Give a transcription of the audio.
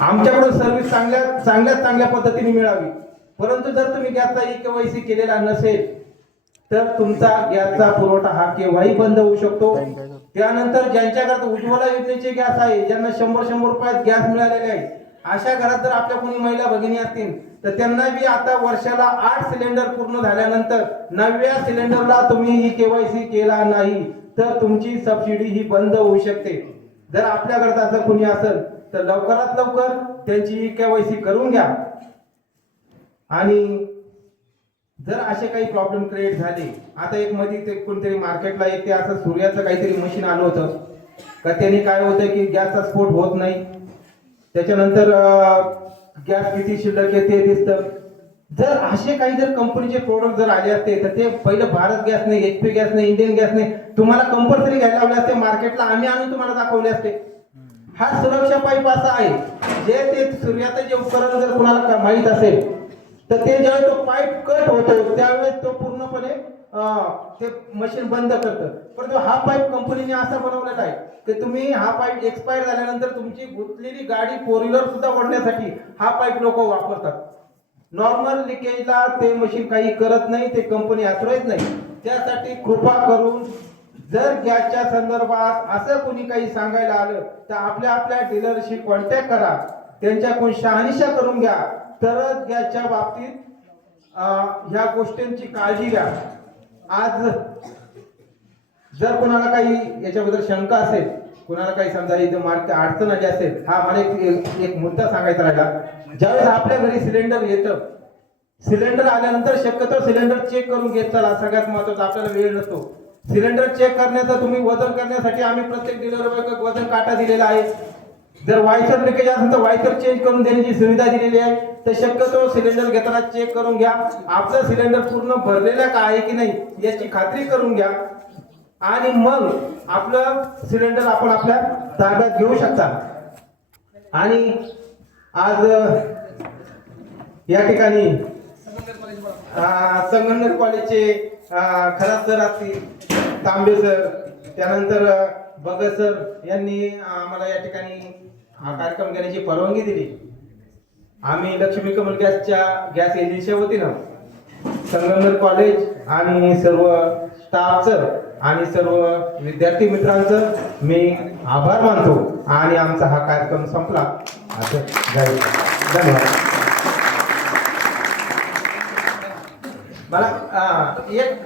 आमच्याकडून सर्व्हिस चांगल्या पद्धतीने मिळावी. परंतु जर तुम्ही गॅसचा केवायसी केलेला नसेल तर तुमचा गॅसचा पुरवठा हा केव्हाही बंद होऊ शकतो. त्यानंतर ज्यांच्या घरात उज्ज्वला योजनेचे गॅस आहे, ज्यांना 100 रुपयात गॅस मिळालेले आहे, अशा घरात जर आपल्या कोणी महिला भगिनी असतील तर त्यांना बी आता वर्षाला 8 सिलेंडर पूर्ण झाल्यानंतर 9व्या सिलेंडरला तुम्ही ही केवायसी केला नाही तर तुमची सबसिडी ही बंद होऊ शकते. जर आपल्या घरात असं कोणी असेल तर लवकरात लवकर त्यांची केवायसी करून घ्या. आणि जर असे काही प्रॉब्लेम क्रिएट झाले, आता एक मध्ये ते कोणतरी मार्केटला एक ते असं सूर्याचं काहीतरी मशीन आलं होतं का, त्याने काय होतं की गॅसचा स्फोट होत नाही, त्याच्यानंतर गॅस किती शिल्लक आहे ते दिसतं. जर असे काही जर कंपनीचे प्रोडक्ट जर आले असते तर ते पहिलं भारत गॅस नाही, HP गॅस नाही, इंडियन गॅस नाही, तुम्हाला कंपल्सरी घ्यायला लावले असते मार्केटला, आम्ही आणून तुम्हाला दाखवले असते. हा सुरक्षा पाईप असा आहे, जे ते सूर्याचं जे उपकरण जर कुणाला माहित असेल तर ते ज्यावेळेस तो पाईप कट होतो त्यावेळेस तो पूर्णपणे ते मशीन बंद करतं. परंतु हा पाईप कंपनीने असा बनवलेला आहे की तुम्ही हा पाईप एक्सपायर झाल्यानंतर तुमची गुंतलेली गाडी 4 व्हीलर सुद्धा ओढण्यासाठी हा पाईप लोक वापरतात. नॉर्मल लिकेजला ते मशीन काही करत नाही, ते कंपनी ऑथराईज नाही. त्यासाठी कृपा करून जर गॅसच्या संदर्भात असं कोणी काही सांगायला आलं तर आपल्या डीलरशी कॉन्टॅक्ट करा, त्यांच्याकडून शहानिशा करून घ्या, तरच गॅसच्या बाबतीत ह्या गोष्टींची काळजी घ्या. आज जर कोणाला काही याच्याबद्दल शंका असेल, कोणाला काही समजा इथं मार्केट अडचण आली असेल, हा मला एक मुद्दा सांगायचा राहिला. ज्यावेळेस आपल्या घरी सिलेंडर येतं, सिलेंडर आल्यानंतर शक्यतो सिलेंडर चेक करून घेत चला. सगळ्यात महत्त्वाचं, आपल्याला वेळ नसतो. सिलेंडर चेक करण्याचं तुम्ही वजन करण्यासाठी आम्ही प्रत्येक डीलरवर वजन काटा दिलेला आहे. जर वायसर लिकेज असेल तर वायसर चेंज करून देण्याची सुविधा दिलेली आहे. तर शक्यतो सिलेंडर घेताना चेक करून घ्या, आपलं सिलेंडर पूर्ण भरलेलं का आहे की नाही याची खात्री करून घ्या, आणि मग आपलं सिलेंडर आपण आपल्या ताब्यात घेऊ शकता. आणि आज या ठिकाणी संगमनेर कॉलेजचे खरात सर असतील, तांबे सर, त्यानंतर भगत सर यांनी आम्हाला या ठिकाणी हा कार्यक्रम घेण्याची परवानगी दिली. आम्ही लक्ष्मी कमल गॅस एजन्सीच्या वतीनं संगमनेर कॉलेज आणि सर्व स्टाफचं आणि सर्व विद्यार्थी मित्रांचं मी आभार मानतो आणि आमचा हा कार्यक्रम संपला. धन्यवाद. मला एक